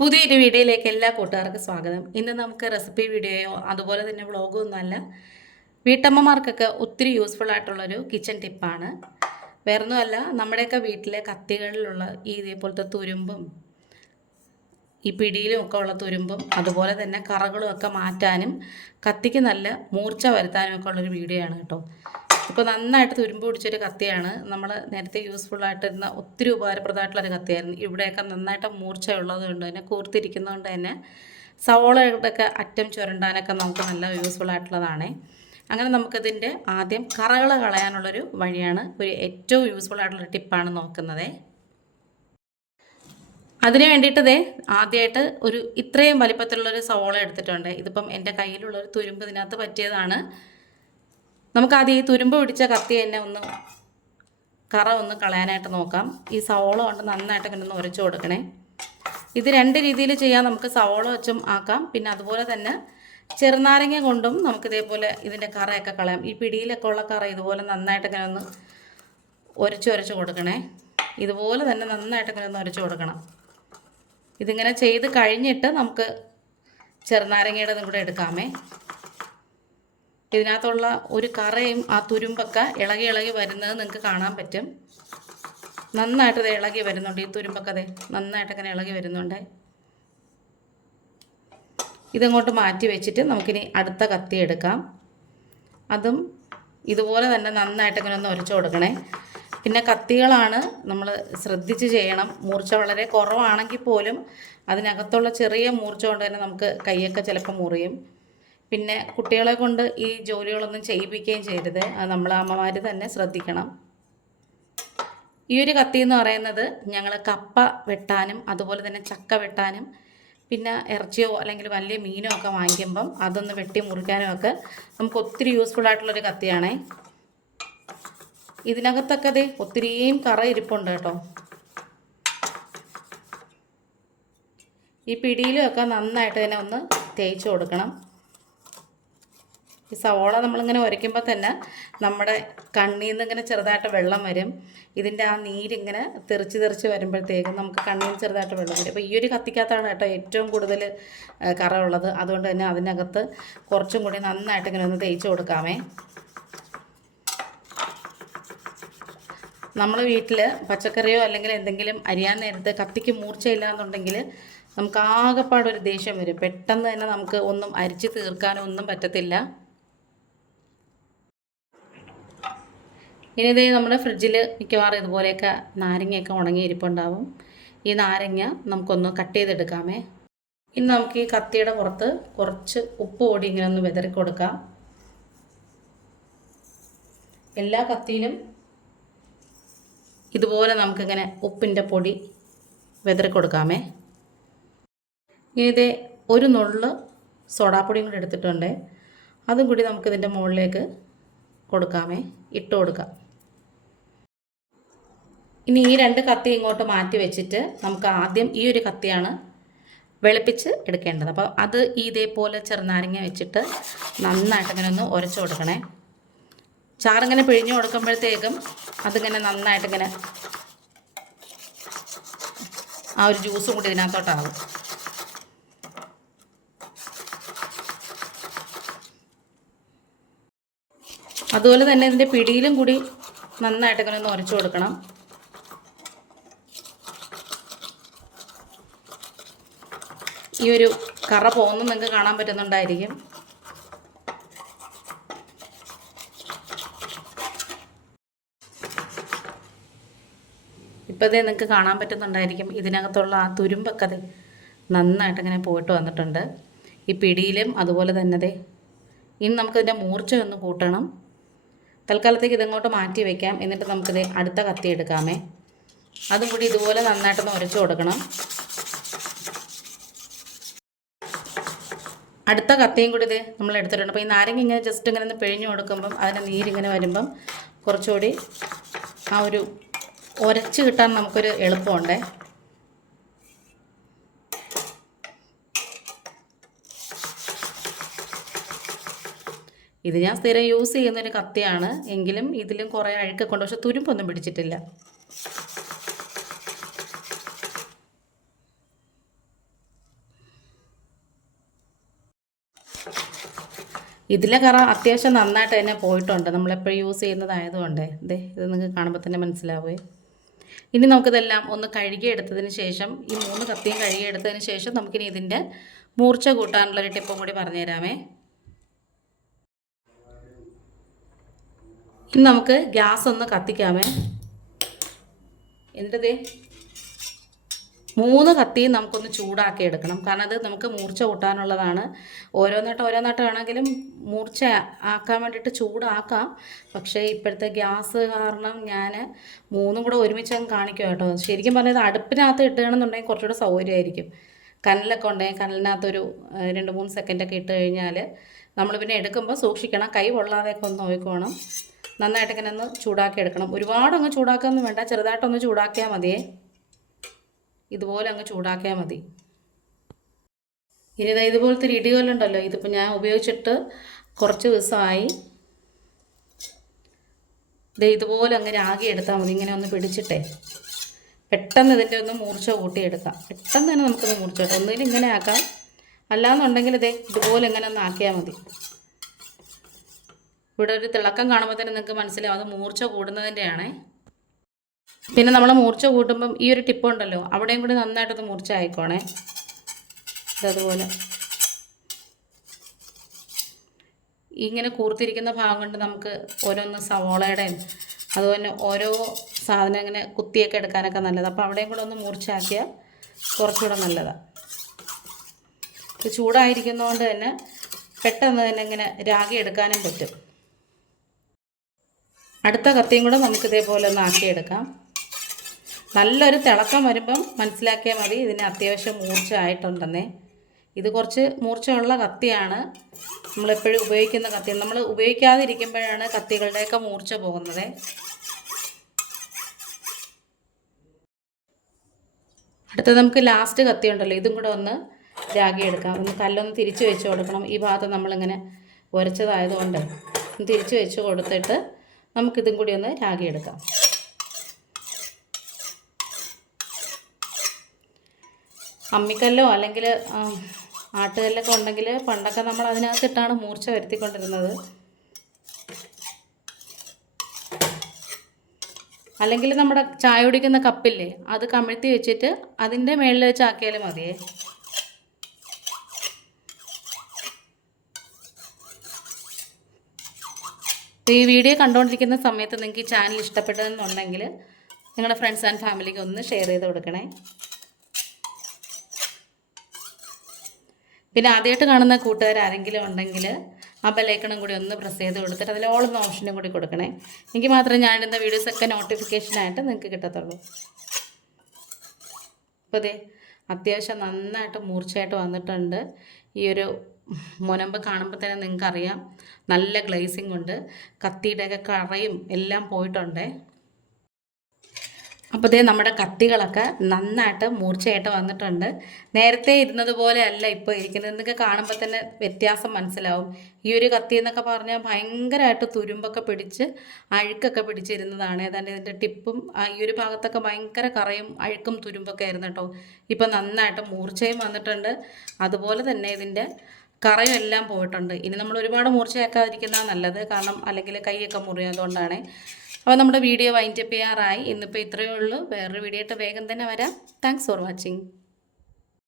പുതിയൊരു വീഡിയോയിലേക്ക് എല്ലാ കൂട്ടുകാർക്കും സ്വാഗതം. ഇന്ന് നമുക്ക് റെസിപ്പി വീഡിയോയോ അതുപോലെ തന്നെ വ്ളോഗോ ഒന്നുമല്ല, വീട്ടമ്മമാർക്കൊക്കെ ഒത്തിരി യൂസ്ഫുൾ ആയിട്ടുള്ളൊരു കിച്ചൺ ടിപ്പാണ്. വേറൊന്നുമല്ല, നമ്മുടെയൊക്കെ വീട്ടിലെ കത്തികളിലുള്ള ഈ ഇതേപോലത്തെ തുരുമ്പും ഈ പിടിയിലും ഒക്കെ ഉള്ള തുരുമ്പും അതുപോലെ തന്നെ കറകളും ഒക്കെ മാറ്റാനും കത്തിക്ക് നല്ല മൂർച്ച വരുത്താനും ഒക്കെ ഉള്ളൊരു വീഡിയോ ആണ് കേട്ടോ. ഇപ്പോൾ നന്നായിട്ട് തുരുമ്പ് പിടിച്ചൊരു കത്തിയാണ്. നമ്മൾ നേരത്തെ യൂസ്ഫുള്ളായിട്ടിരുന്ന ഒത്തിരി ഉപകാരപ്രദമായിട്ടുള്ളൊരു കത്തിയായിരുന്നു. ഇവിടെയൊക്കെ നന്നായിട്ട് മൂർച്ചയുള്ളത് കൊണ്ട് തന്നെ കൂർത്തിരിക്കുന്നതുകൊണ്ട് തന്നെ സവോളയുടെയൊക്കെ അറ്റം ചുരണ്ടാനൊക്കെ നമുക്ക് നല്ല യൂസ്ഫുൾ ആയിട്ടുള്ളതാണ്. അങ്ങനെ നമുക്കതിൻ്റെ ആദ്യം കറകൾ കളയാനുള്ളൊരു വഴിയാണ്, ഒരു ഏറ്റവും യൂസ്ഫുൾ ആയിട്ടുള്ളൊരു ടിപ്പാണ് നോക്കുന്നത്. അതിന് വേണ്ടിയിട്ട് ആദ്യമായിട്ട് ഒരു ഇത്രയും വലിപ്പത്തിലുള്ളൊരു സവോള എടുത്തിട്ടുണ്ട്. ഇതിപ്പം എൻ്റെ കയ്യിലുള്ളൊരു തുരുമ്പ് ഇതിനകത്ത് പറ്റിയതാണ്. നമുക്കാദ്യം ഈ തുരുമ്പ് പിടിച്ച കത്തി തന്നെ കറ ഒന്ന് കളയാനായിട്ട് നോക്കാം. ഈ സവോള കൊണ്ട് നന്നായിട്ട് ഇങ്ങനെ ഒന്ന് ഉരച്ചു കൊടുക്കണേ. ഇത് രണ്ട് രീതിയിൽ ചെയ്യാം. നമുക്ക് സവോള വെച്ചും ആക്കാം, പിന്നെ അതുപോലെ തന്നെ ചെറുനാരങ്ങ കൊണ്ടും നമുക്കിതേപോലെ ഇതിൻ്റെ കറയൊക്കെ കളയാം. ഈ പിടിയിലൊക്കെ ഉള്ള കറ ഇതുപോലെ നന്നായിട്ട് ഇങ്ങനെ ഒന്ന് ഉരച്ച് കൊടുക്കണേ. ഇതുപോലെ തന്നെ നന്നായിട്ട് ഇങ്ങനെ ഒന്ന് ഉരച്ചു കൊടുക്കണം. ഇതിങ്ങനെ ചെയ്ത് കഴിഞ്ഞിട്ട് നമുക്ക് ചെറുനാരങ്ങയുടെ കൂടെ എടുക്കാമേ. ഇതിനകത്തുള്ള ഒരു കറയും ആ തുരുമ്പൊക്കെ ഇളകി വരുന്നത് നിങ്ങൾക്ക് കാണാൻ പറ്റും. നന്നായിട്ട് ഇത് ഇളകി വരുന്നുണ്ട്. ഈ തുരുമ്പൊക്കെ നന്നായിട്ട് ഇങ്ങനെ ഇളകി വരുന്നുണ്ട്. ഇതങ്ങോട്ട് മാറ്റി വെച്ചിട്ട് നമുക്കിനി അടുത്ത കത്തി എടുക്കാം. അതും ഇതുപോലെ തന്നെ നന്നായിട്ട് ഇങ്ങനെ ഒന്ന് ഉരച്ചു കൊടുക്കണേ. പിന്നെ കത്തികളാണ് നമ്മൾ ശ്രദ്ധിച്ച് ചെയ്യണം. മൂർച്ച വളരെ കുറവാണെങ്കിൽ പോലും അതിനകത്തുള്ള ചെറിയ മൂർച്ച കൊണ്ട് തന്നെ നമുക്ക് കൈയൊക്കെ ചിലപ്പോൾ മുറിയും. പിന്നെ കുട്ടികളെ കൊണ്ട് ഈ ജോലികളൊന്നും ചെയ്യിപ്പിക്കുകയും ചെയ്യരുത്. അത് നമ്മൾ അമ്മമാർ തന്നെ ശ്രദ്ധിക്കണം. ഈ ഒരു കത്തി എന്ന് പറയുന്നത് ഞങ്ങൾ കപ്പ വെട്ടാനും അതുപോലെ തന്നെ ചക്ക വെട്ടാനും പിന്നെ ഇറച്ചിയോ അല്ലെങ്കിൽ വലിയ മീനോ ഒക്കെ വാങ്ങിക്കുമ്പം അതൊന്ന് വെട്ടി മുറിക്കാനും ഒക്കെ നമുക്ക് ഒത്തിരി യൂസ്ഫുൾ ആയിട്ടുള്ളൊരു കത്തിയാണേ. ഇതിനകത്തൊക്കെ ഒത്തിരിയും കറ ഇരിപ്പുണ്ട് കേട്ടോ. ഈ പിടിയിലും ഒക്കെ നന്നായിട്ട് തന്നെ ഒന്ന് തേച്ച് കൊടുക്കണം. ഈ സവോള നമ്മളിങ്ങനെ ഉരയ്ക്കുമ്പോൾ തന്നെ നമ്മുടെ കണ്ണിൽ നിന്ന് ഇങ്ങനെ ചെറുതായിട്ട് വെള്ളം വരും. ഇതിൻ്റെ ആ നീരിങ്ങനെ തെറിച്ച് വരുമ്പോഴത്തേക്കും നമുക്ക് കണ്ണിൽ നിന്ന് ചെറുതായിട്ട് വെള്ളം വരും. അപ്പോൾ ഈ ഒരു കത്തിക്കകത്താണ് കേട്ടോ ഏറ്റവും കൂടുതൽ കറ ഉള്ളത്. അതുകൊണ്ട് തന്നെ അതിനകത്ത് കുറച്ചും കൂടി നന്നായിട്ട് ഇങ്ങനെ ഒന്ന് തേച്ച് കൊടുക്കാമേ. നമ്മൾ വീട്ടിൽ പച്ചക്കറിയോ അല്ലെങ്കിൽ എന്തെങ്കിലും അരിയാൻ നേരത്ത് കത്തിക്ക് മൂർച്ചയില്ല എന്നുണ്ടെങ്കിൽ നമുക്ക് ആകെപ്പാടൊരു ദേഷ്യം വരും. പെട്ടെന്ന് തന്നെ നമുക്ക് ഒന്നും അരിച്ച് തീർക്കാനോ ഒന്നും പറ്റത്തില്ല. ഇനി നമ്മുടെ ഫ്രിഡ്ജിൽ മിക്കവാറും ഇതുപോലെയൊക്കെ നാരങ്ങയൊക്കെ ഉണങ്ങിയിരിപ്പുണ്ടാവും. ഈ നാരങ്ങ നമുക്കൊന്ന് കട്ട് ചെയ്തെടുക്കാമേ. ഇനി നമുക്ക് ഈ കത്തിയുടെ പുറത്ത് കുറച്ച് ഉപ്പ് പൊടി ഇങ്ങനെ ഒന്ന് വിതറി കൊടുക്കാം. എല്ലാ കത്തിയിലും ഇതുപോലെ നമുക്കിങ്ങനെ ഉപ്പിൻ്റെ പൊടി വിതറി കൊടുക്കാമേ. ഇനി ഒരു നുള്ള് സോഡാപ്പൊടിയും കൂടി എടുത്തിട്ടുണ്ട്. അതും കൂടി നമുക്കിതിൻ്റെ മുകളിലേക്ക് കൊടുക്കാമേ, ഇട്ട് കൊടുക്കാം. ഇനി ഈ രണ്ട് കത്തി ഇങ്ങോട്ട് മാറ്റി വെച്ചിട്ട് നമുക്ക് ആദ്യം ഈ ഒരു കത്തിയാണ് വെളുപ്പിച്ച് എടുക്കേണ്ടത്. അപ്പോൾ അത് ഇതേപോലെ ചെറുനാരങ്ങ വെച്ചിട്ട് നന്നായിട്ട് ഇങ്ങനെ ഒന്ന് ഉരച്ചു കൊടുക്കണേ. ചാറിങ്ങനെ പിഴിഞ്ഞു കൊടുക്കുമ്പോഴത്തേക്കും അതിങ്ങനെ നന്നായിട്ടിങ്ങനെ ആ ഒരു ജ്യൂസും കൂടി ഇതിനകത്തോട്ടാകും. അതുപോലെ തന്നെ ഇതിൻ്റെ പിടിയിലും കൂടി നന്നായിട്ട് ഇങ്ങനെ ഒന്ന് ഉരച്ചു കൊടുക്കണം. ഈ ഒരു കറ പോകുന്നത് നിങ്ങൾക്ക് കാണാൻ പറ്റുന്നുണ്ടായിരിക്കും. ഇപ്പോൾ നിങ്ങൾക്ക് കാണാൻ പറ്റുന്നുണ്ടായിരിക്കും ഇതിനകത്തുള്ള ആ തുരുമ്പൊക്കെ നന്നായിട്ട് ഇങ്ങനെ പോയിട്ട് വന്നിട്ടുണ്ട്. ഈ പിടിയിലും അതുപോലെ തന്നെ ഇനി നമുക്കിതിൻ്റെ മൂർച്ച ഒന്ന് കൂട്ടണം. തൽക്കാലത്തേക്ക് ഇതങ്ങോട്ട് മാറ്റി വയ്ക്കാം. എന്നിട്ട് നമുക്കിത് അടുത്ത കത്തി എടുക്കാമേ. അതും കൂടി ഇതുപോലെ നന്നായിട്ടൊന്ന് ഉരച്ചു കൊടുക്കണം. അടുത്ത കത്തിയും കൂടി നമ്മൾ എടുത്തിട്ടുണ്ട്. അപ്പോൾ ഈ നാരങ്ങ ഇങ്ങനെ ജസ്റ്റ് ഇങ്ങനെ ഒന്ന് പിഴിഞ്ഞു കൊടുക്കുമ്പം അതിൻ്റെ നീരിങ്ങനെ വരുമ്പം കുറച്ചുകൂടി ആ ഒരു ഉരച്ച് കിട്ടാൻ നമുക്കൊരു എളുപ്പമുണ്ട്. ഇത് ഞാൻ സ്ഥിരം യൂസ് ചെയ്യുന്നൊരു കത്തിയാണ്. എങ്കിലും ഇതിലും കുറേ അഴുക്കൊക്കെ ഉണ്ട്, പക്ഷെ തുരുമ്പൊന്നും പിടിച്ചിട്ടില്ല. ഇതിലെ കറ അത്യാവശ്യം നന്നായിട്ട് തന്നെ പോയിട്ടുണ്ട്, നമ്മളെപ്പോഴും യൂസ് ചെയ്യുന്നതായതുകൊണ്ട്. ഇത് നിങ്ങൾക്ക് കാണുമ്പോൾ തന്നെ മനസ്സിലാവേ. ഇനി നമുക്കിതെല്ലാം ഒന്ന് കഴുകിയെടുത്തതിന് ശേഷം, ഈ 3 കത്തിയും കഴുകിയെടുത്തതിന് ശേഷം നമുക്കിനി ഇതിൻ്റെ മൂർച്ച കൂട്ടാനുള്ളൊരു ടിപ്പും കൂടി പറഞ്ഞു തരാമേ. ഇനി നമുക്ക് ഗ്യാസ് ഒന്ന് കത്തിക്കാമേ. എന്നിട്ട് 3 കത്തിയും നമുക്കൊന്ന് ചൂടാക്കി എടുക്കണം. കാരണം അത് നമുക്ക് മൂർച്ച കൂട്ടാനുള്ളതാണ്. ഓരോന്നായിട്ട് വേണമെങ്കിലും മൂർച്ച ആക്കാൻ വേണ്ടിയിട്ട് ചൂടാക്കാം. പക്ഷേ ഇപ്പോഴത്തെ ഗ്യാസ് കാരണം ഞാൻ 3 കൂടെ ഒരുമിച്ചങ്ങ് കാണിക്കും കേട്ടോ. ശരിക്കും പറഞ്ഞാൽ അടുപ്പിനകത്ത് ഇട്ടുകയാണെന്നുണ്ടെങ്കിൽ കുറച്ചുകൂടെ സൗകര്യമായിരിക്കും. കനലൊക്കെ ഉണ്ടെങ്കിൽ കനലിനകത്തൊരു 2-3 സെക്കൻഡൊക്കെ ഇട്ട് കഴിഞ്ഞാൽ നമ്മൾ പിന്നെ എടുക്കുമ്പോൾ സൂക്ഷിക്കണം, കൈ പൊള്ളാതെയൊക്കെ ഒന്ന് നോക്കിക്കോണം. നന്നായിട്ട് ഇങ്ങനെ ഒന്ന് ചൂടാക്കി എടുക്കണം. ഒരുപാടങ്ങ് ചൂടാക്കാനൊന്നും വേണ്ട, ചെറുതായിട്ടൊന്ന് ചൂടാക്കിയാൽ മതിയേ. ഇതുപോലെ അങ്ങ് ചൂടാക്കിയാൽ മതി. ഇനി ഇതുപോലത്തെ ഒരു ഇടികല്ലുണ്ടല്ലോ, ഇതിപ്പോൾ ഞാൻ ഉപയോഗിച്ചിട്ട് കുറച്ച് ദിവസമായി. ഇതുപോലെ അങ്ങ് രാഗി എടുത്താൽ മതി. ഇങ്ങനെ ഒന്ന് പിടിച്ചിട്ടേ പെട്ടെന്ന് ഇതിൻ്റെ ഒന്ന് മൂർച്ച കൂട്ടിയെടുക്കാം. പെട്ടെന്ന് തന്നെ നമുക്കൊന്ന് മൂർച്ച കിട്ടും. ഒന്നുകിൽ ഇങ്ങനെ ആക്കാം, അല്ലാന്നുണ്ടെങ്കിൽ ഇതുപോലെ ഇങ്ങനെ ഒന്ന് ആക്കിയാൽ മതി. ഇവിടെ ഒരു തിളക്കം കാണുമ്പോൾ തന്നെ നിങ്ങൾക്ക് മനസ്സിലാവും അത് മൂർച്ച കൂടുന്നതിൻ്റെയാണേ. പിന്നെ നമ്മൾ മൂർച്ച കൂട്ടുമ്പം ഈ ഒരു ടിപ്പുണ്ടല്ലോ, അവിടെയും കൂടി നന്നായിട്ടൊന്ന് മൂർച്ച ആയിക്കോണേ. ഇതതുപോലെ ഇങ്ങനെ കൂർത്തിരിക്കുന്ന ഭാഗം കൊണ്ട് നമുക്ക് ഓരോന്ന് സവോളയുടെയും അതുപോലെ ഓരോ സാധനം ഇങ്ങനെ കുത്തിയൊക്കെ എടുക്കാനൊക്കെ നല്ലതാണ്. അപ്പോൾ അവിടെയും കൂടെ ഒന്ന് മൂർച്ചയാക്കിയാൽ കുറച്ചുകൂടെ നല്ലതാണ്. ഇത് ചൂടായിരിക്കുന്നതുകൊണ്ട് തന്നെ പെട്ടെന്ന് തന്നെ ഇങ്ങനെ രാഗി എടുക്കാനും പറ്റും. അടുത്ത കത്തിയും കൂടെ നമുക്ക് ഇതേപോലെ ഒന്ന് ആക്കിയെടുക്കാം. നല്ലൊരു തിളക്കം വരുമ്പം മനസ്സിലാക്കിയാൽ മതി ഇതിന് അത്യാവശ്യം മൂർച്ച ആയിട്ടുണ്ടെന്നേ. ഇത് കുറച്ച് മൂർച്ചയുള്ള കത്തിയാണ്, നമ്മളെപ്പോഴും ഉപയോഗിക്കുന്ന കത്തി. നമ്മൾ ഉപയോഗിക്കാതിരിക്കുമ്പോഴാണ് കത്തികളുടെയൊക്കെ മൂർച്ച പോകുന്നത്. അടുത്തത് നമുക്ക് ലാസ്റ്റ് കത്തി ഉണ്ടല്ലോ, ഇതും കൂടെ ഒന്ന് രാഗി എടുക്കാം. ഒന്ന് കല്ലൊന്ന് തിരിച്ച് വെച്ച് കൊടുക്കണം. ഈ ഭാഗത്ത് നമ്മളിങ്ങനെ ഉരച്ചതായതുകൊണ്ട് തിരിച്ച് വെച്ച് കൊടുത്തിട്ട് നമുക്കിതും കൂടി ഒന്ന് രാഗി എടുക്കാം. അമ്മിക്കല്ലോ അല്ലെങ്കിൽ ആട്ടുകല്ലൊക്കെ ഉണ്ടെങ്കിൽ പണ്ടൊക്കെ നമ്മൾ അതിനകത്തിട്ടാണ് മൂർച്ച വരുത്തിക്കൊണ്ടിരുന്നത്. അല്ലെങ്കിൽ നമ്മുടെ ചായ കുടിക്കുന്ന കപ്പില്ലേ, അത് കമിഴ്ത്തി വെച്ചിട്ട് അതിൻ്റെ മേളിൽ വെച്ച് ആക്കിയാലും മതിയേ. ഈ വീഡിയോ കണ്ടുകൊണ്ടിരിക്കുന്ന സമയത്ത് നിങ്ങൾക്ക് ഈ ചാനൽ ഇഷ്ടപ്പെട്ടതെന്നുണ്ടെങ്കിൽ നിങ്ങളുടെ ഫ്രണ്ട്സ് ആൻഡ് ഫാമിലിക്ക് ഒന്ന് ഷെയർ ചെയ്ത് കൊടുക്കണേ. പിന്നെ ആദ്യമായിട്ട് കാണുന്ന കൂട്ടുകാർ ആരെങ്കിലും ഉണ്ടെങ്കിൽ ആ ബെല്ലൈക്കണും കൂടി ഒന്ന് പ്രസ് ചെയ്ത് കൊടുത്തിട്ട് അതിൽ ഓൾ എന്ന ഓപ്ഷനും കൂടി കൊടുക്കണേ. എങ്കിൽ മാത്രമേ ഞാനിടുന്ന വീഡിയോസൊക്കെ നോട്ടിഫിക്കേഷനായിട്ട് നിങ്ങൾക്ക് കിട്ടത്തുള്ളൂ. അപ്പോൾ അത്യാവശ്യം നന്നായിട്ട് മൂർച്ചയായിട്ട് വന്നിട്ടുണ്ട്. ഈ ഒരു മുനമ്പ് കാണുമ്പോൾ തന്നെ നിങ്ങൾക്കറിയാം നല്ല ഗ്ലേസിങ് ഉണ്ട്. കത്തിയുടെയൊക്കെ കറയും എല്ലാം പോയിട്ടുണ്ട്. അപ്പോൾ നമ്മുടെ കത്തികളൊക്കെ നന്നായിട്ട് മൂർച്ചയായിട്ട് വന്നിട്ടുണ്ട്. നേരത്തെ ഇരുന്നത് പോലെ അല്ല ഇപ്പോൾ ഇരിക്കുന്നത്. നിങ്ങൾക്ക് കാണുമ്പോൾ തന്നെ വ്യത്യാസം മനസ്സിലാവും. ഈ ഒരു കത്തി എന്നൊക്കെ പറഞ്ഞാൽ ഭയങ്കരമായിട്ട് തുരുമ്പൊക്കെ പിടിച്ച് അഴുക്കൊക്കെ പിടിച്ചിരുന്നതാണ്. ഏതാണ്ട് ഇതിൻ്റെ ടിപ്പും ഈ ഒരു ഭാഗത്തൊക്കെ ഭയങ്കര കറയും അഴുക്കും തുരുമ്പൊക്കെ ആയിരുന്നു കേട്ടോ. ഇപ്പോൾ നന്നായിട്ട് മൂർച്ചയും വന്നിട്ടുണ്ട്. അതുപോലെ തന്നെ ഇതിൻ്റെ കറയും എല്ലാം പോയിട്ടുണ്ട്. ഇനി നമ്മൾ ഒരുപാട് മൂർച്ചയാക്കാതിരിക്കുന്നതാണ് നല്ലത്, കാരണം അല്ലെങ്കിൽ കൈയൊക്കെ മുറിയും. അതുകൊണ്ടാണ്. അപ്പോൾ നമ്മുടെ വീഡിയോ വൈൻഡപ്പ് ചെയ്യാറായി. ഇന്നിപ്പോൾ ഇത്രയേ ഉള്ളൂ. വേറൊരു വീഡിയോ ആയിട്ട് വേഗം തന്നെ വരാം. Thanks for watching.